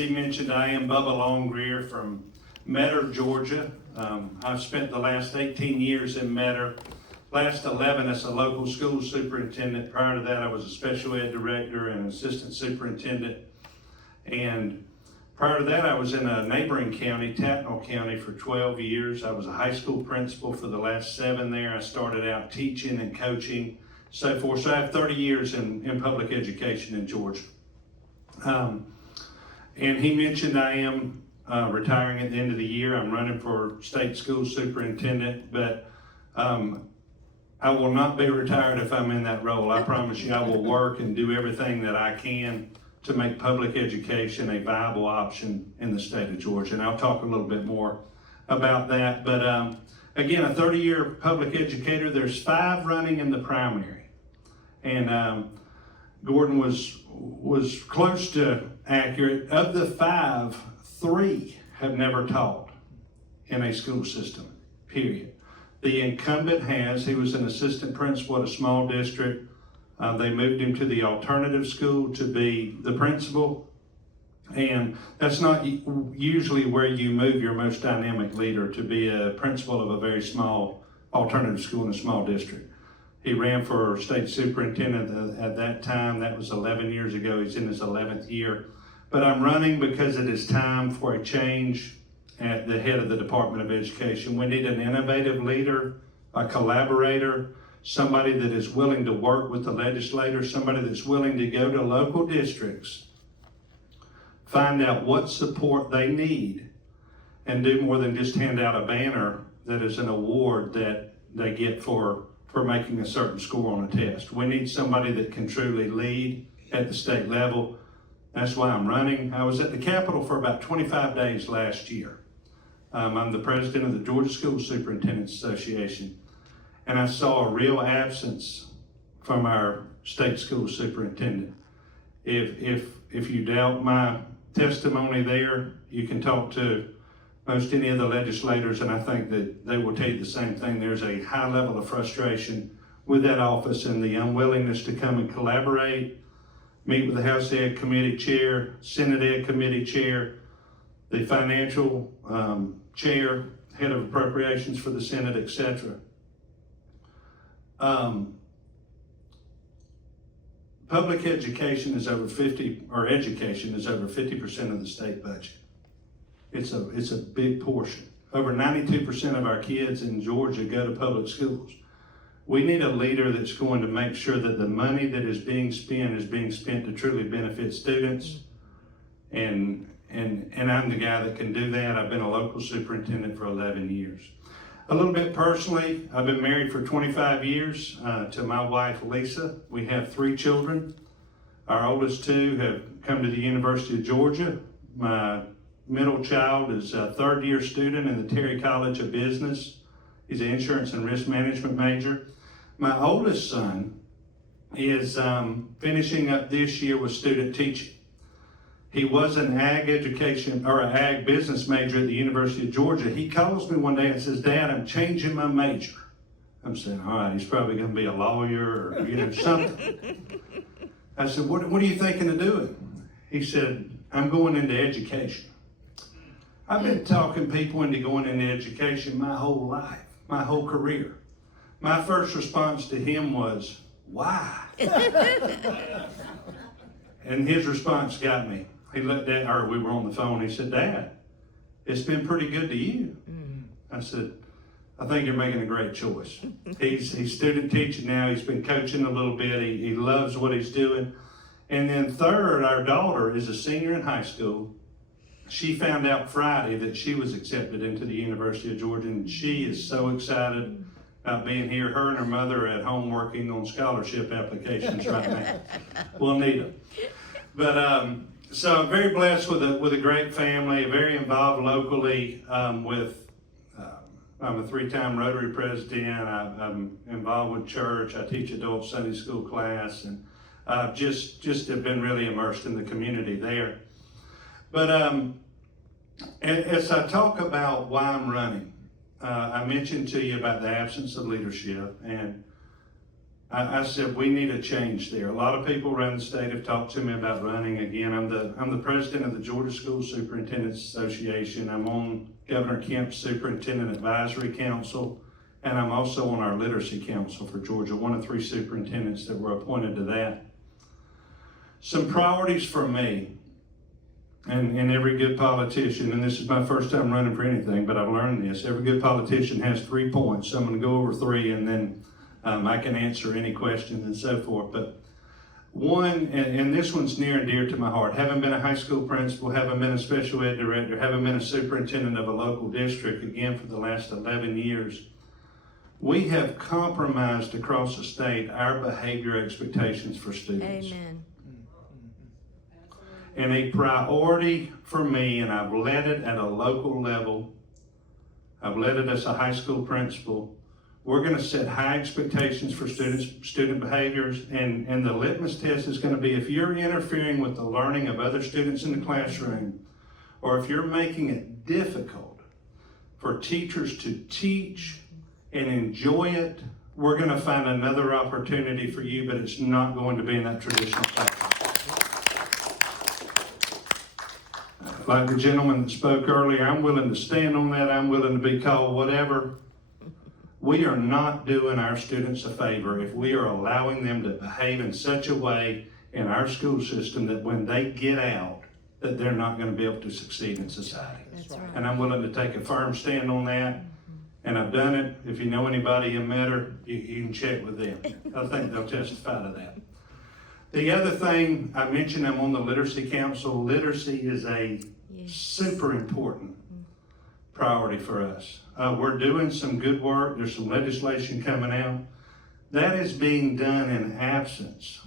He mentioned I am Bubba Longgrear from Metter, Georgia. I've spent the last 18 years in Metter. Last 11 as a local school superintendent. Prior to that, I was a special ed director and assistant superintendent. And prior to that, I was in a neighboring county, Tattnall County, for 12 years. I was a high school principal for the last 7 there. I started out teaching and coaching, so forth. So I have 30 years in public education in Georgia. And he mentioned I am retiring at the end of the year. I'm running for state school superintendent, but I will not be retired if I'm in that role. I promise you I will work and do everything that I can to make public education a viable option in the state of Georgia. And I'll talk a little bit more about that. But again, a 30-year public educator. There's 5 running in the primary. And Gordon was close to accurate. Of the 5, 3 have never taught in a school system, period. The incumbent has. He was an assistant principal at a small district. They moved him to the alternative school to be the principal. And that's not usually where you move your most dynamic leader, to be a principal of a very small alternative school in a small district. He ran for state superintendent at that time. That was 11 years ago. He's in his 11th year. But I'm running because it is time for a change at the head of the Department of Education. We need an innovative leader, a collaborator, somebody that is willing to work with the legislators, somebody that's willing to go to local districts, find out what support they need, and do more than just hand out a banner that is an award that they get for making a certain score on a test. We need somebody that can truly lead at the state level. That's why I'm running. I was at the Capitol for about 25 days last year. I'm the president of the Georgia School Superintendents Association, and I saw a real absence from our state school superintendent. If you doubt my testimony there, you can talk to most any of the legislators, and I think that they will tell you the same thing. There's a high level of frustration with that office and the unwillingness to come and collaborate, meet with the House Ed Committee Chair, Senate Ed Committee Chair, the financial chair, head of appropriations for the Senate, etc. Public education is over 50% of the state budget. It's a big portion. Over 92% of our kids in Georgia go to public schools. We need a leader that's going to make sure that the money that is being spent to truly benefit students. And I'm the guy that can do that. I've been a local superintendent for 11 years. A little bit personally, I've been married for 25 years to my wife, Lisa. We have 3 children. Our oldest 2 have come to the University of Georgia. My middle child is a 3rd-year student in the Terry College of Business. He's an insurance and risk management major. My oldest son is finishing up this year with student teaching. He was an ag education or an ag business major at the University of Georgia. He calls me one day and says, "Dad, I'm changing my major." I'm saying, all right, he's probably going to be a lawyer or something. I said, what are you thinking of doing? He said, "I'm going into education." I've been talking people into going into education my whole life, my whole career. My first response to him was, "Why?" And his response got me. He looked at her, we were on the phone, he said, "Dad, it's been pretty good to you." I said, "I think you're making a great choice." He's student teaching now, he's been coaching a little bit, he loves what he's doing. And then third, our daughter is a senior in high school. She found out Friday that she was accepted into the University of Georgia, and she is so excited about being here. Her and her mother are at home working on scholarship applications right now. We'll need them. But so I'm very blessed with a great family, very involved locally I'm a 3-time Rotary president. I'm involved with church. I teach adult Sunday school class, and just have been really immersed in the community there. But as I talk about why I'm running, I mentioned to you about the absence of leadership, and I said, we need a change there. A lot of people around the state have talked to me about running again. I'm the president of the Georgia School Superintendents Association. I'm on Governor Kemp's Superintendent Advisory Council, and I'm also on our Literacy Council for Georgia, one of 3 superintendents that were appointed to that. Some priorities for me, and every good politician, and this is my first time running for anything, but I've learned this, every good politician has 3 points. So I'm gonna go over 3, and then I can answer any questions and so forth. But one, and this one's near and dear to my heart, having been a high school principal, having been a special ed director, having been a superintendent of a local district, again, for the last 11 years, we have compromised across the state our behavior expectations for students. Amen. And a priority for me, and I've led it at a local level, I've led it as a high school principal, we're going to set high expectations for student behaviors, and the litmus test is going to be if you're interfering with the learning of other students in the classroom, or if you're making it difficult for teachers to teach and enjoy it, we're going to find another opportunity for you, but it's not going to be in that traditional classroom. Like the gentleman that spoke earlier, I'm willing to stand on that. I'm willing to be called whatever. We are not doing our students a favor if we are allowing them to behave in such a way in our school system that when they get out, that they're not going to be able to succeed in society. That's right. And I'm willing to take a firm stand on that. And I've done it. If you know anybody who met her, you can check with them. I think they'll testify to that. The other thing, I mentioned I'm on the Literacy Council. Literacy is a super important priority for us. We're doing some good work. There's some legislation coming out. That is being done in absence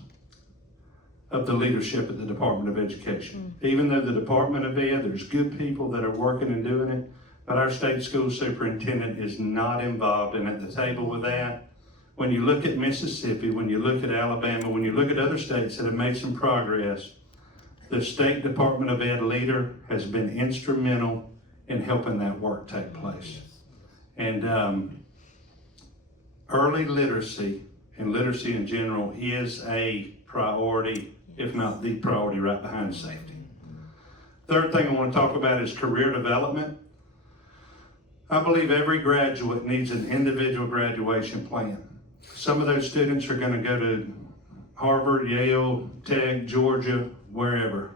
of the leadership at the Department of Education. Even though the Department of Ed, there's good people that are working and doing it, but our state school superintendent is not involved and at the table with that. When you look at Mississippi, when you look at Alabama, when you look at other states that have made some progress, the State Department of Ed leader has been instrumental in helping that work take place. And early literacy and literacy in general is a priority, if not the priority, right behind safety. Third thing I want to talk about is career development. I believe every graduate needs an individual graduation plan. Some of those students are going to go to Harvard, Yale, Tech, Georgia, wherever.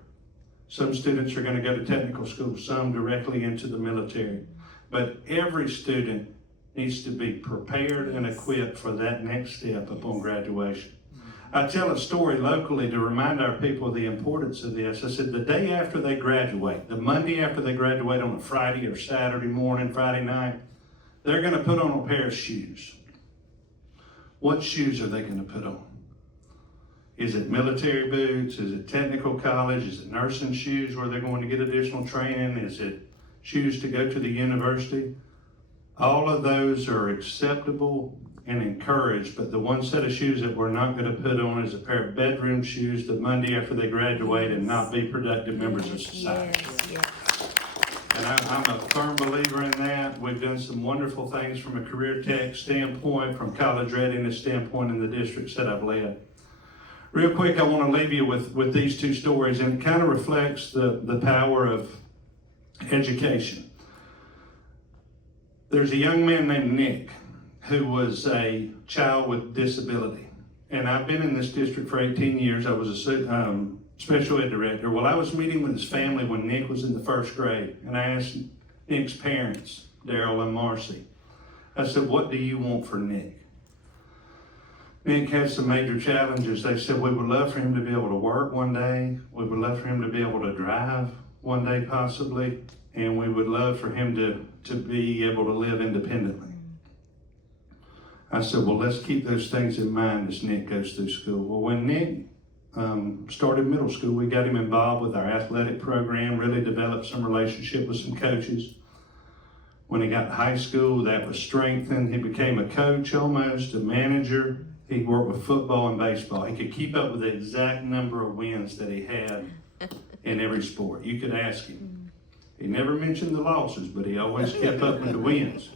Some students are going to go to technical school, some directly into the military. But every student needs to be prepared and equipped for that next step upon graduation. I tell a story locally to remind our people of the importance of this. I said the day after they graduate, the Monday after they graduate on a Friday or Saturday morning, Friday night, they're going to put on a pair of shoes. What shoes are they going to put on? Is it military boots? Is it technical college? Is it nursing shoes where they're going to get additional training? Is it shoes to go to the university? All of those are acceptable and encouraged, but the one set of shoes that we're not going to put on is a pair of bedroom shoes the Monday after they graduate and not be productive members of society. Yes. And I'm a firm believer in that. We've done some wonderful things from a career tech standpoint, from college readiness standpoint in the districts that I've led. Real quick, I want to leave you with these 2 stories, and it kind of reflects the power of education. There's a young man named Nick who was a child with disability. And I've been in this district for 18 years. I was a special ed director. Well, I was meeting with his family when Nick was in the 1st grade, and I asked Nick's parents, Daryl and Marcy, I said, what do you want for Nick? Nick had some major challenges. They said, we would love for him to be able to work one day. We would love for him to be able to drive one day possibly. And we would love for him to be able to live independently. I said, well, let's keep those things in mind as Nick goes through school. Well, when Nick started middle school, we got him involved with our athletic program, really developed some relationship with some coaches. When he got to high school, that was strengthened. He became a coach almost, a manager. He worked with football and baseball. He could keep up with the exact number of wins that he had in every sport. You could ask him. He never mentioned the losses, but he always kept up with the wins.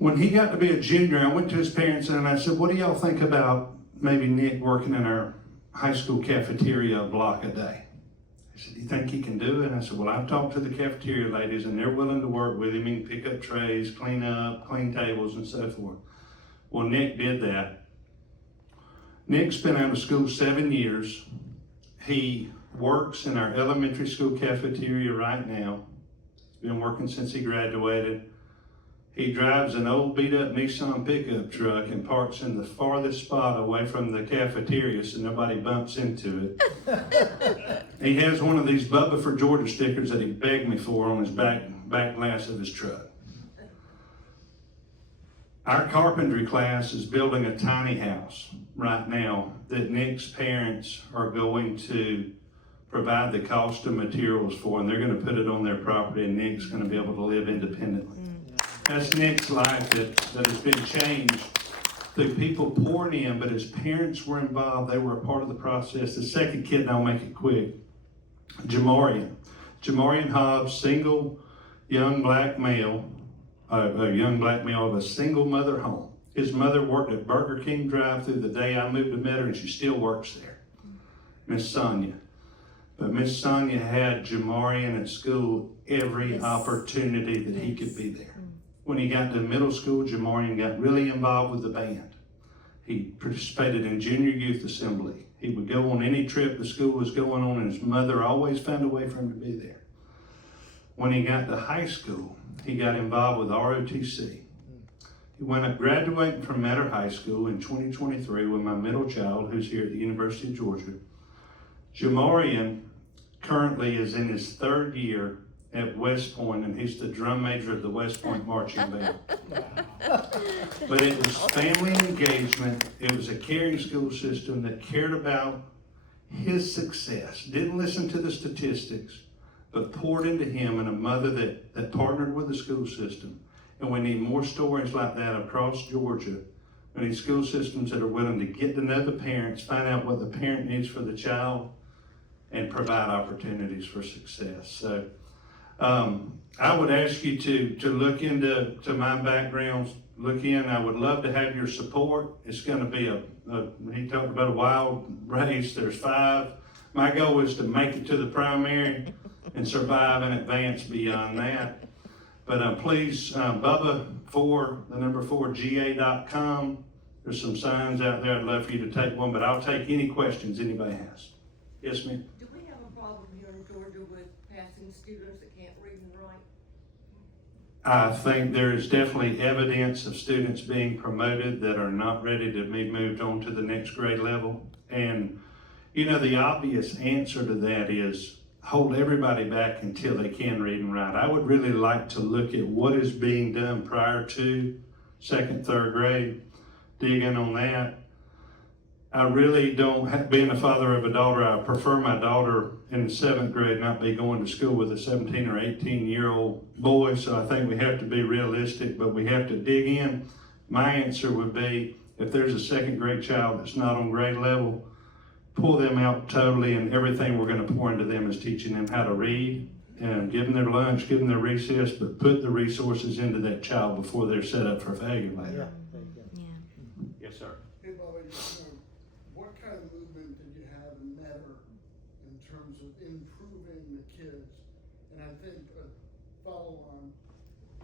When he got to be a junior, I went to his parents and I said, what do y'all think about maybe Nick working in our high school cafeteria a block a day? He said, do you think he can do it? And I said, well, I've talked to the cafeteria ladies and they're willing to work with him and pick up trays, clean up, clean tables and so forth. Well, Nick did that. Nick's been out of school 7 years. He works in our elementary school cafeteria right now. He's been working since he graduated. He drives an old beat-up Nissan pickup truck and parks in the farthest spot away from the cafeteria so nobody bumps into it. He has one of these Bubba for Georgia stickers that he begged me for on his back glass of his truck. Our carpentry class is building a tiny house right now that Nick's parents are going to provide the cost of materials for, and they're going to put it on their property, and Nick's going to be able to live independently. That's Nick's life that has been changed through people pouring in, but his parents were involved. They were a part of the process. The second kid, and I'll make it quick, Jamarian Hobbs, single young black male, a young black male of a single mother home. His mother worked at Burger King drive-through the day I moved to Metter, and she still works there, Miss Sonia. But Miss Sonia had Jamarian at school every opportunity that he could be there. When he got to middle school, Jamarian got really involved with the band. He participated in junior youth assembly. He would go on any trip the school was going on, and his mother always found a way for him to be there. When he got to high school, he got involved with ROTC. He went up graduating from Metter High School in 2023 with my middle child, who's here at the University of Georgia. Jamarian currently is in his third year at West Point, and he's the drum major of the West Point Marching Band. But it was family engagement. It was a caring school system that cared about his success, didn't listen to the statistics, but poured into him, and a mother that partnered with the school system. And we need more stories like that across Georgia. We need school systems that are willing to get to know the parents, find out what the parent needs for the child, and provide opportunities for success. So I would ask you to look into my backgrounds, look in. I would love to have your support. It's going to be he talked about a wild race. There's 5. My goal is to make it to the primary and survive and advance beyond that. But please, Bubba 4ga.com. There's some signs out there. I'd love for you to take one, but I'll take any questions anybody has. Yes, ma'am? Do we have a problem here in Georgia with passing students that can't read and write? I think there is definitely evidence of students being promoted that are not ready to be moved on to the next grade level. And, you know, the obvious answer to that is hold everybody back until they can read and write. I would really like to look at what is being done prior to 2nd, 3rd grade, dig in on that. I really don't, being a father of a daughter, I prefer my daughter in the 7th grade not be going to school with a 17 or 18-year-old boy, so I think we have to be realistic, but we have to dig in. My answer would be, if there's a 2nd grade child that's not on grade level, pull them out totally, and everything we're going to pour into them is teaching them how to read, and give them their lunch, give them their recess, but put the resources into that child before they're set up for failure later. Yes, sir. Hey, Bubba, what kind of movement did you have in Metter in terms of improving the kids? And I think a follow-on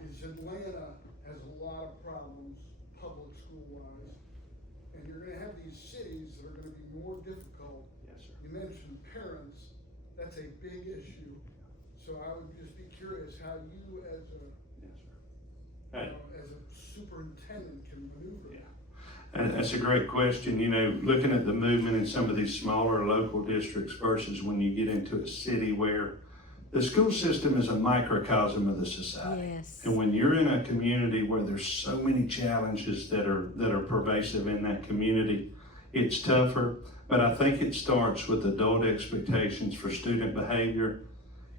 is Atlanta has a lot of problems public school-wise, and you're gonna have these cities that are gonna be more difficult. Yes, sir. You mentioned parents, that's a big issue. So I would just be curious how you as a, Hey. as a superintendent can maneuver. Yeah. That's a great question. You know, looking at the movement in some of these smaller local districts versus when you get into a city where the school system is a microcosm of the society. Yes. And when you're in a community where there's so many challenges that are pervasive in that community, it's tougher. But I think it starts with adult expectations for student behavior,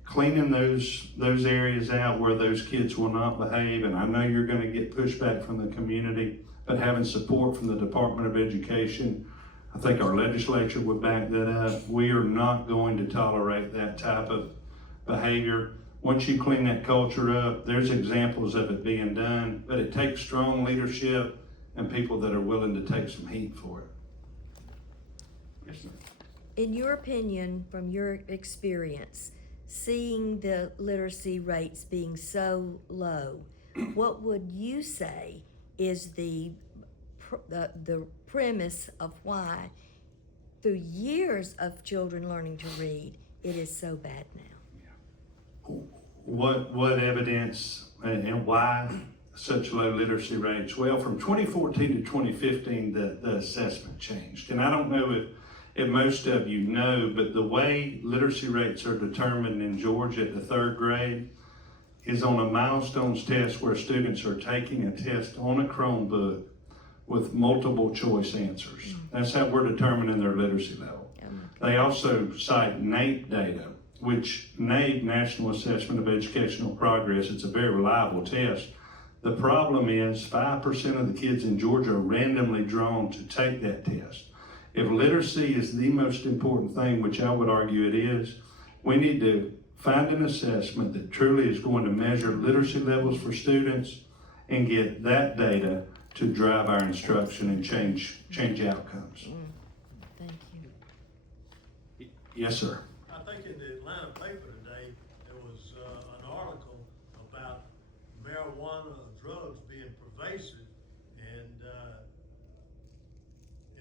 cleaning those areas out where those kids will not behave. And I know you're going to get pushback from the community, but having support from the Department of Education, I think our legislature would back that up. We are not going to tolerate that type of behavior. once you clean that culture up, there's examples of it being done, but it takes strong leadership and people that are willing to take some heat for it. Yes, ma'am. In your opinion, from your experience, seeing the literacy rates being so low, what would you say is the premise of why, through years of children learning to read, it is so bad now? What evidence and why such low literacy rates? Well, from 2014 to 2015, the assessment changed. And I don't know if most of you know, but the way literacy rates are determined in Georgia at the 3rd grade is on a milestones test where students are taking a test on a Chromebook with multiple choice answers. That's how we're determining their literacy level. They also cite NAEP data, which NAEP, National Assessment of Educational Progress, it's a very reliable test. The problem is 5% of the kids in Georgia are randomly drawn to take that test. If literacy is the most important thing, which I would argue it is, we need to find an assessment that truly is going to measure literacy levels for students and get that data to drive our instruction and change outcomes. Thank you. Yes, sir. I think in the Atlanta paper today, there was an article about marijuana drugs being pervasive and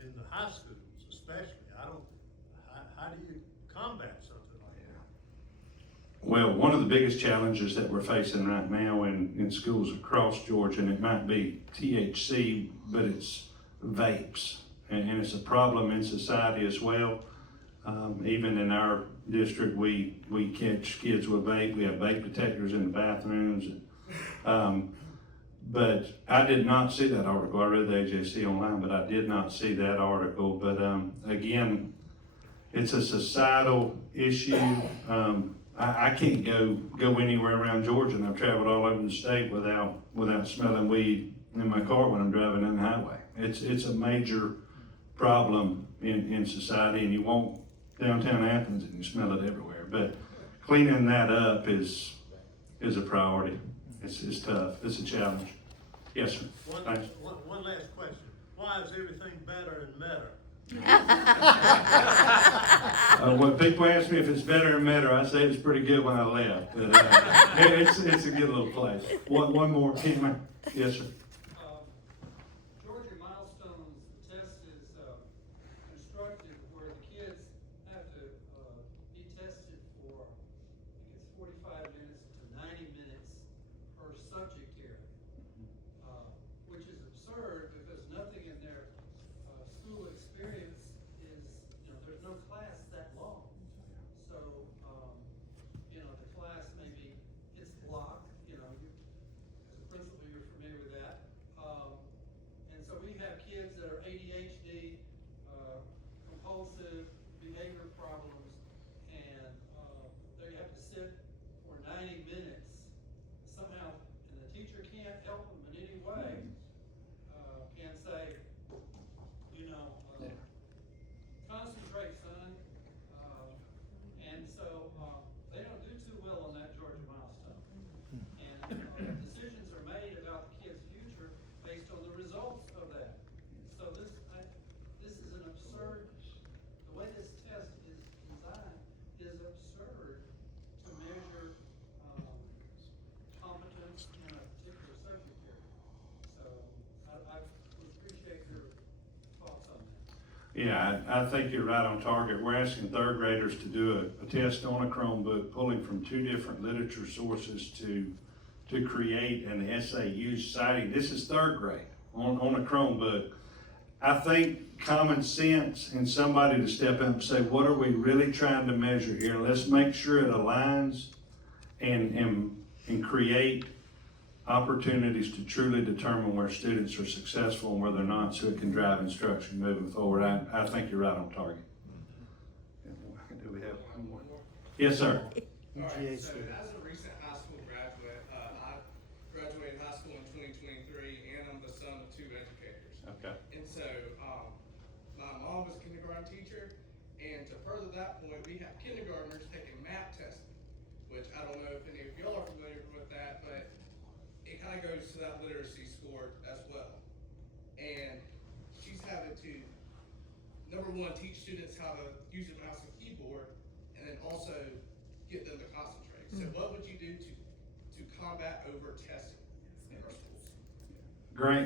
in the high schools especially. How do you combat something like that? Well, one of the biggest challenges that we're facing right now in schools across Georgia, and it might be THC, but it's vapes. And it's a problem in society as well. Even in our district, we catch kids with vape. We have vape detectors in the bathrooms. But I did not see that article. I read the AJC online, but I did not see that article. But again, it's a societal issue. I can't go anywhere around Georgia, and I've traveled all over the state without smelling weed in my car when I'm driving down the highway. It's a major problem in society, and you walk downtown Athens and you smell it everywhere. But cleaning that up is a priority. It's tough. It's a challenge. Yes, sir. Thanks. One last question. Why is everything better and better? When people ask me if it's better and better, I say it's pretty good when I left. But, it's a good little place. One more. Yes, sir. Georgia Milestones test is constructed where the kids have to be tested for, I think it's 45 minutes to 90 minutes per subject area, which is absurd because nothing in their school experience is, there's no class that long. So, the class maybe it's blocked, as a principal, you're familiar with that. And so we have kids that are ADHD, compulsive behavior problems, and they have to sit for 90 minutes somehow, and the teacher can't help them in any way, can say, concentrate, son. And so they don't do too well on that Georgia milestone. And decisions are made about the kid's future based on the results of that. So this is an absurd, the way this test is designed is absurd to measure competence in a particular subject area. So I would appreciate your thoughts on that. Yeah, I think you're right on target. We're asking 3rd graders to do a test on a Chromebook, pulling from 2 different literature sources to create an essay use citing. This is 3rd grade on a Chromebook. I think common sense and somebody to step up and say, what are we really trying to measure here? Let's make sure it aligns and create opportunities to truly determine where students are successful and where they're not, so it can drive instruction moving forward. I think you're right on target. Do we have one more? Yes, sir. All right, so as a recent high school graduate, I graduated high school in 2023, and I'm the son of 2 educators. Okay. And so my mom was a kindergarten teacher, and to further that point, we have kindergartners taking math testing, which I don't know if any of y'all are familiar with that, but it kind of goes to that literacy score as well. And she's having to, number one, teach students how to use a mouse and keyboard, and then also get them to concentrate. So what would you do to combat over testing in our schools? Grant,